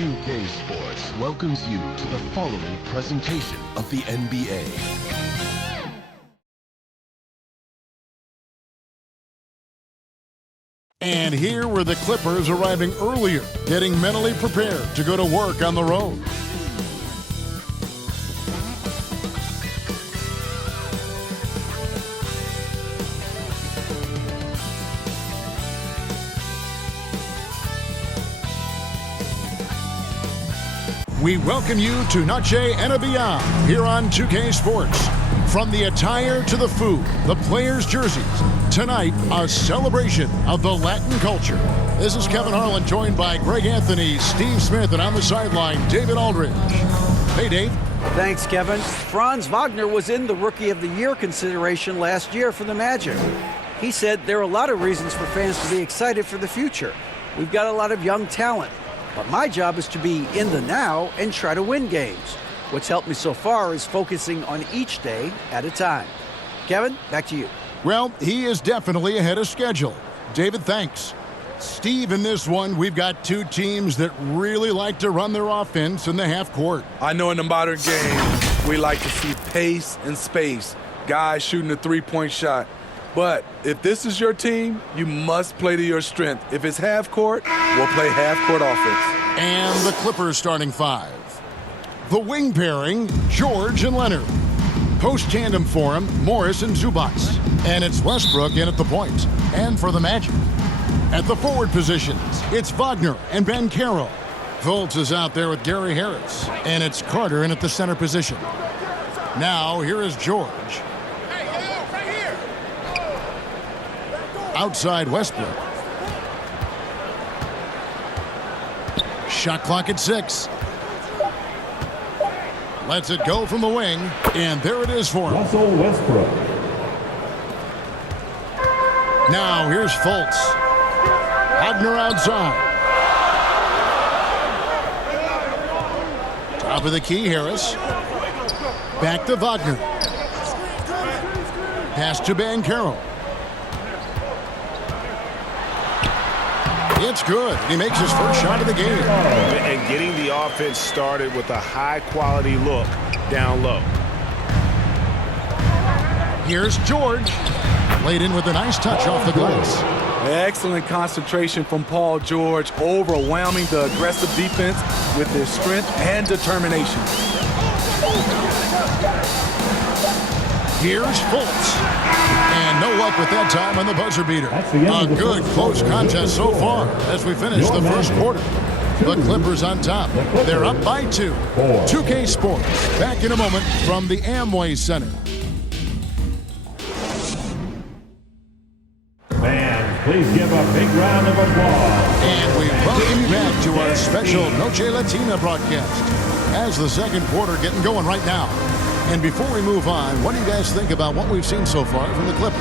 2K Sports welcomes you to the following presentation of the NBA. And here were the Clippers arriving earlier, getting mentally prepared to go to work on the road. We welcome you to Noche and Beyond here on 2K Sports. From the attire to the food, the players' jerseys, tonight a celebration of the Latin culture. This is Kevin Harlan, joined by Greg Anthony, Steve Smith, and on the sideline, David Aldridge. Hey, Dave. Thanks, Kevin. Franz Wagner was in the Rookie of the Year consideration last year for the Magic. He said there are a lot of reasons for fans to be excited for the future. We've got a lot of young talent. But my job is to be in the now and try to win games. What's helped me so far is focusing on each day at a time. Kevin, back to you. Well, he is definitely ahead of schedule. David, thanks. Steve, in this one, we've got two teams that really like to run their offense in the half court. I know in the modern game, we like to see pace and space, guys shooting a three-point shot. But if this is your team, you must play to your strength. If it's half court, we'll play half court offense. And the Clippers starting five. The wing pairing, George and Leonard. Post tandem for him, Morris and Zubac. And it's Westbrook in at the point. And for the Magic. At the forward positions, it's Wagner and Banchero. Fultz is out there with Gary Harris. And it's Carter in at the center position. Now, here is George. Outside Westbrook. Shot clock at 6. Lets it go from the wing, and there it is for him. Russell Westbrook. Now here's Fultz. Wagner outside. Top of the key, Harris. Back to Wagner. Pass to Banchero. It's good. He makes his first shot of the game. And getting the offense started with a high-quality look down low. Here's George. Laid in with a nice touch off the glass. Excellent concentration from Paul George, overwhelming the aggressive defense with his strength and determination. Here's Fultz. And no luck with that time on the buzzer beater. A good close contest so far as we finish the first quarter. The Clippers on top. They're up by 2. 2K Sports back in a moment from the Amway Center. Fans, please give a big round of applause. And we welcome you back to our special Noche Latina broadcast as the second quarter getting going right now. And before we move on, what do you guys think about what we've seen so far from the Clippers?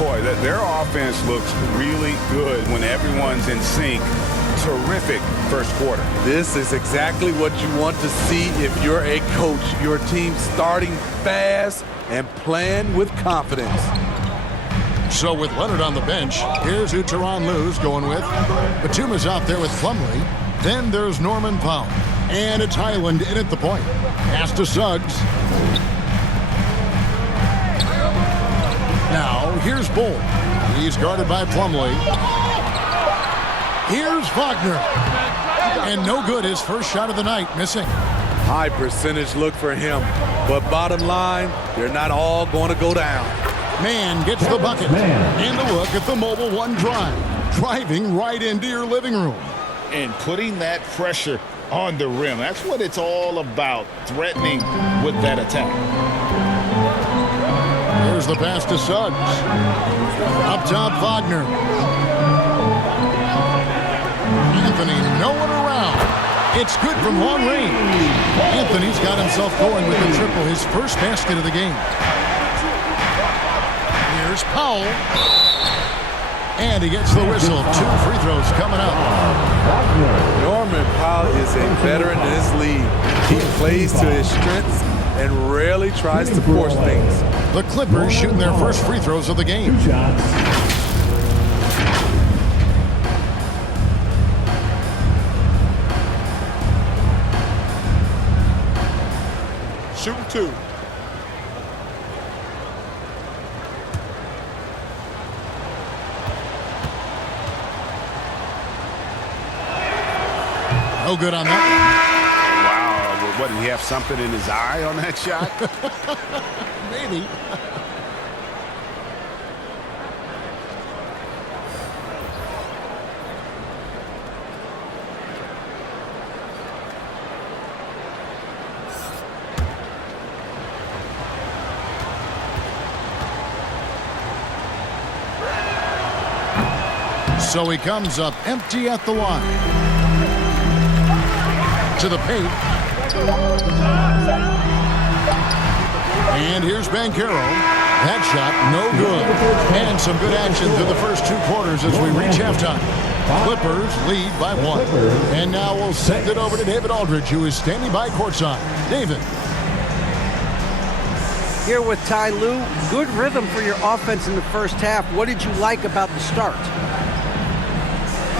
Boy, their offense looks really good when everyone's in sync. Terrific first quarter. This is exactly what you want to see if you're a coach. Your team starting fast and playing with confidence. So with Leonard on the bench, here's who Tyronn Lue's going with. Batuma's out there with Plumlee. Then there's Norman Powell. And it's Highland in at the point. Pass to Suggs. Now, here's Bull. He's guarded by Plumlee. Here's Wagner. And no good, his first shot of the night, missing. High percentage look for him. But bottom line, they're not all going to go down. Man gets the bucket. And a look at the Mobile One drive. Driving right into your living room. And putting that pressure on the rim. That's what it's all about, threatening with that attack. Here's the pass to Suggs. Up top, Wagner. Anthony nowhere around. It's good from long range. Anthony's got himself going with the triple, his first basket of the game. Here's Powell. And he gets the whistle. 2 free throws coming up. Norman Powell is a veteran in this league. He plays to his strengths and rarely tries to force things. The Clippers shooting their first free throws of the game. 2 shots. Shooting 2. No good on that Wow. What, did he have something in his eye on that shot? one. Maybe. So he comes up empty at the line. To the paint. And here's Banchero. That shot, no good. And some good action through the first 2 quarters as we reach halftime. Clippers lead by 1. And now we'll send it over to David Aldridge, who is standing by courtside. David. Here with Ty Lue, good rhythm for your offense in the first half. What did you like about the start?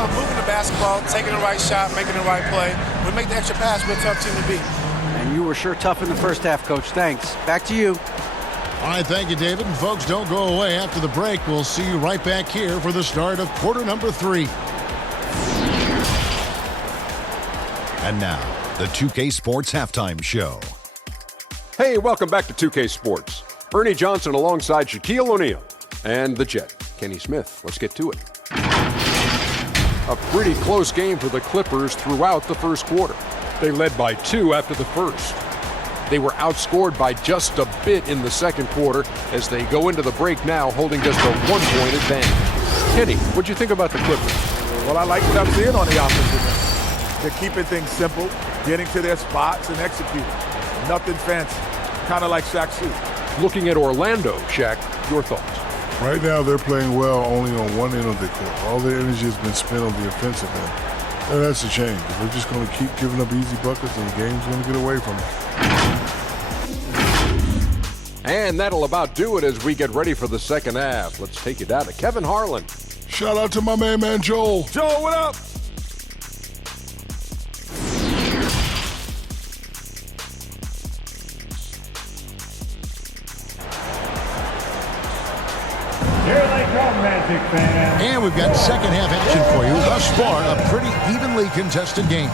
Moving the basketball, taking the right shot, making the right play. We make the extra pass, we're a tough team to beat. And you were sure tough in the first half, Coach. Thanks. Back to you. All right, thank you, David. And folks, don't go away. After the break, we'll see you right back here for the start of quarter number 3. And now, the 2K Sports Halftime Show. Hey, welcome back to 2K Sports. Ernie Johnson alongside Shaquille O'Neal and the Jet, Kenny Smith. Let's get to it. A pretty close game for the Clippers throughout the first quarter. They led by 2 after the first. They were outscored by just a bit in the second quarter as they go into the break now holding just a 1-point advantage. Kenny, what'd you think about the Clippers? Well, I like what I'm seeing on the offensive end. They're keeping things simple, getting to their spots and executing. Nothing fancy, kind of like Shaq's suit. Looking at Orlando, Shaq, your thoughts? Right now, they're playing well only on one end of the court. All their energy has been spent on the offensive end. And that's a change. If we're just going to keep giving up easy buckets, and the game's going to get away from it. And that'll about do it as we get ready for the second half. Let's take you down to Kevin Harlan. Shout out to my man Joel. Joel, what up? Here they come, Magic fans. And we've got second half action for you. Thus far, a pretty evenly contested game.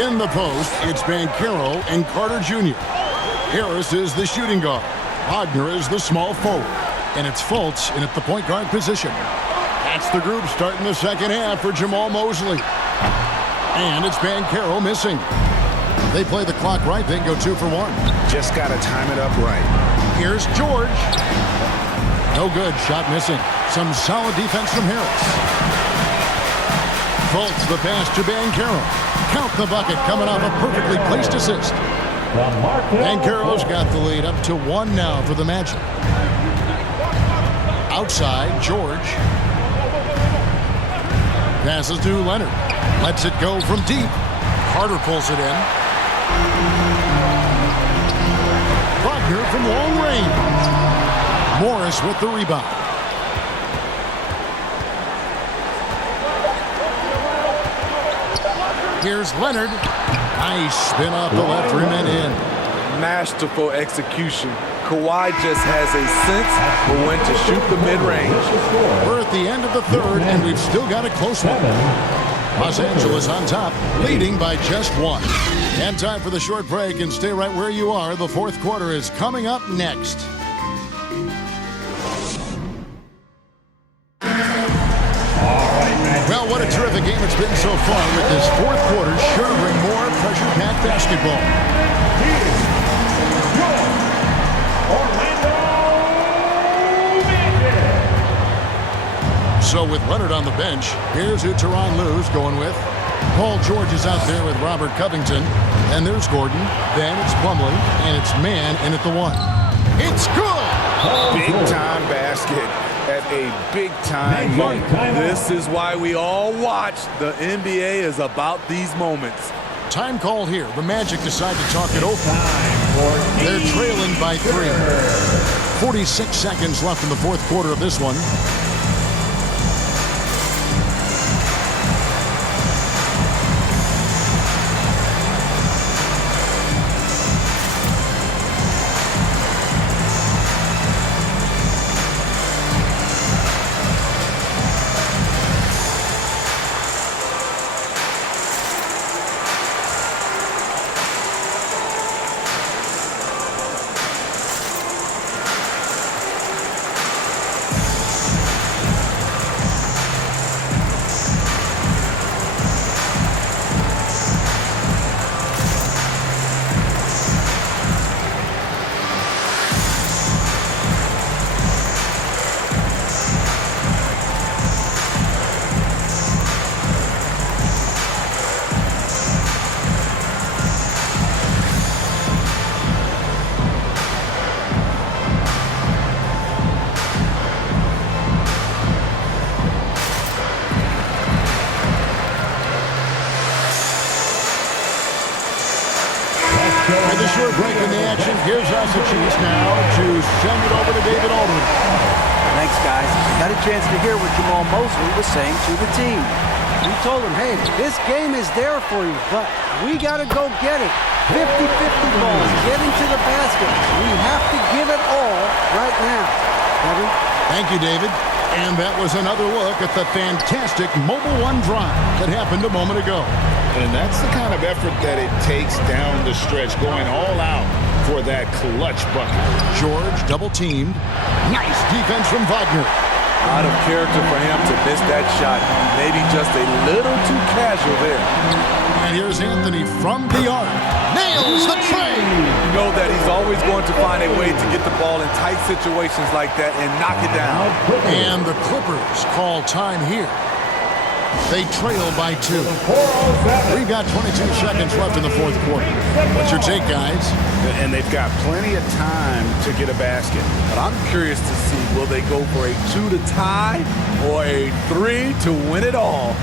In the post, it's Banchero and Carter Jr. Harris is the shooting guard. Wagner is the small forward. And it's Fultz in at the point guard position. That's the group starting the second half for Jamal Mosley. And it's Banchero missing. They play the clock right, they go 2 for 1. Just got to time it up right. Here's George. No good, shot missing. Some solid defense from Harris. Fultz the pass to Banchero. Count the bucket coming off a perfectly placed assist. Banchero's got the lead up to 1 now for the Magic. Outside, George. Passes to Leonard. Lets it go from deep. Carter pulls it in. Wagner from long range. Morris with the rebound. Here's Leonard. Nice spin off the left rim and in. Masterful execution. Kawhi just has a sense for when to shoot the mid-range. We're at the end of the third, and we've still got a close one. Los Angeles on top, leading by just one. And time for the short break, and stay right where you are. The fourth quarter is coming up next. Well, what a terrific game it's been so far, with this fourth quarter sure to bring more pressure-packed basketball. So with Leonard on the bench, here's who Tyronn Lue's going with. Paul George is out there with Robert Covington. And there's Gordon. Then it's Plumlee. And it's Mann in at the one. It's good! Big-time basket at a big-time moment. This is why we all watch. The NBA is about these moments. Time called here. The Magic decide to talk it over. They're trailing by 3. 46 seconds left in the fourth quarter of this one. With a short break in the action, gives us a chance now to send it over to David Aldridge. Thanks, guys. Got a chance to hear what Jamal Mosley was saying to the team. He told them, hey, this game is there for you, but we got to go get it. 50-50 balls, get into the basket. We have to give it all right now. Kevin? Thank you, David. And that was another look at the fantastic Mobile One drive that happened a moment ago. And that's the kind of effort that it takes down the stretch, going all out for that clutch bucket. George double-teamed. Nice defense from Wagner. Out of character for him to miss that shot. Maybe just a little too casual there. And here's Anthony from the arc. Nails the tray. You know that he's always going to find a way to get the ball in tight situations like that and knock it down. And the Clippers call time here. They trail by 2. We've got 22 seconds left in the fourth quarter. What's your take, guys? And they've got plenty of time to get a basket. But I'm curious to see, will they go for a 2 to tie or a 3 to win it all?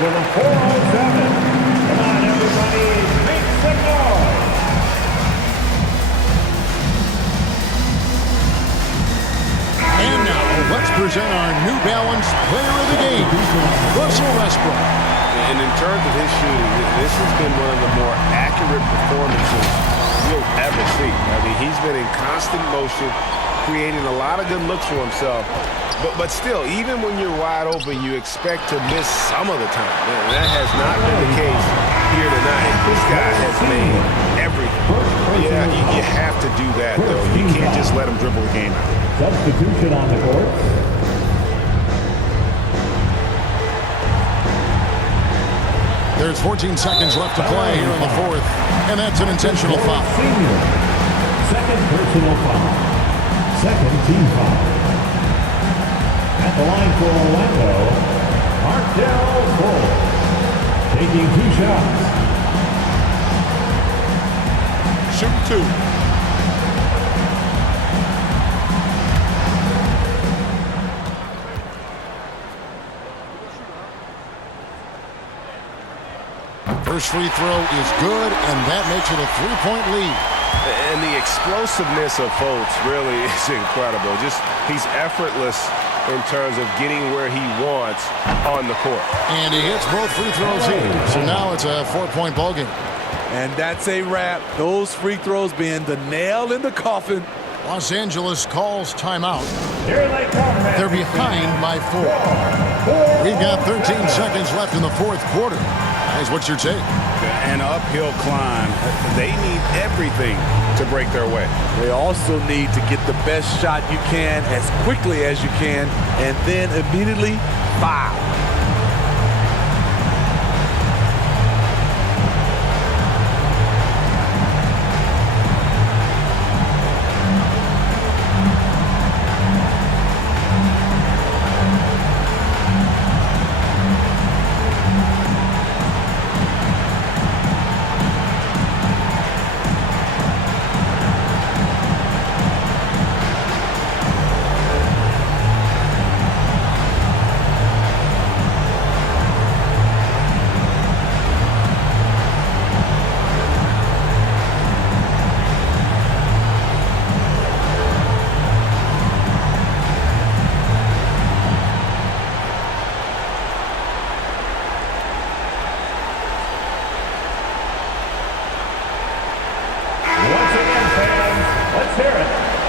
For the 407. Come on, everybody, make some noise. And now, let's present our New Balance Player of the Game, Russell Westbrook. And in terms of his shooting, this has been one of the more accurate performances you'll ever see. I mean, he's been in constant motion, creating a lot of good looks for himself. But still, even when you're wide open, you expect to miss some of the time. And that has not been the case here tonight. This guy has made everything. Yeah, you have to do that, though. You can't just let him dribble the game out. Substitution on the court. There's 14 seconds left to play here in the fourth, and that's an intentional foul. Senior. Second personal foul. Second team foul. At the line for Orlando, Markel Fultz. Taking 2 shots. Shoot 2. First free throw is good, and that makes it a 3-point lead. And the explosiveness of Fultz really is incredible. He's effortless in terms of getting where he wants on the court. And he hits both free throws here. So now it's a 4-point ball game. And that's a wrap. Those free throws being the nail in the coffin. Los Angeles calls timeout. Here they come. They're behind by 4. We've got 13 seconds left in the fourth quarter. Guys, what's your take? An uphill climb. They need everything to break their way. They also need to get the best shot you can as quickly as you can, and then immediately foul.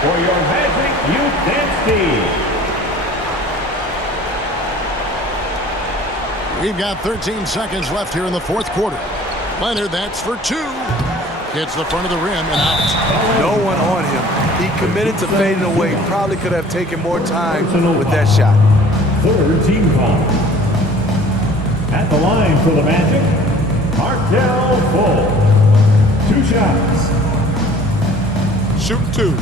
For your Magic Youth Dance Team. We've got 13 seconds left here in the fourth quarter. Leonard, that's for 2. Hits the front of the rim and out. No one on him. He committed to fading away. Probably could have taken more time with that shot. Third team foul. At the line for the Magic, Markel Fultz. 2 shots. Shoot 2.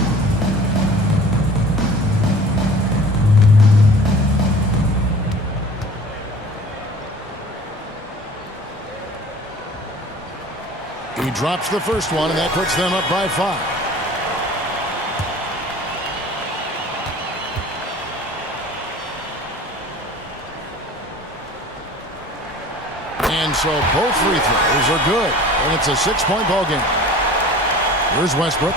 He drops the first one, and that puts them up by 5. And so both free throws are good, and it's a 6-point ball game. Here's Westbrook.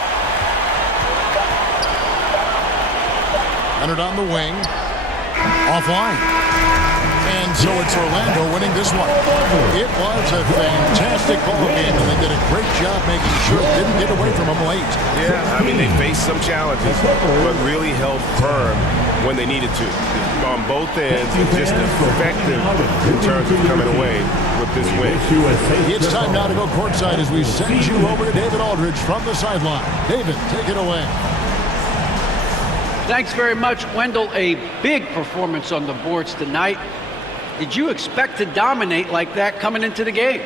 Leonard on the wing. Offline. And so it's Orlando winning this one. It was a fantastic ball game, and they did a great job making sure it didn't get away from them late. Yeah, I mean, they faced some challenges, but really held firm when they needed to. On both ends, just effective in terms of coming away with this win. It's time now to go courtside as we send you over to David Aldridge from the sideline. David, take it away. Thanks very much, Wendell. A big performance on the boards tonight. Did you expect to dominate like that coming into the game?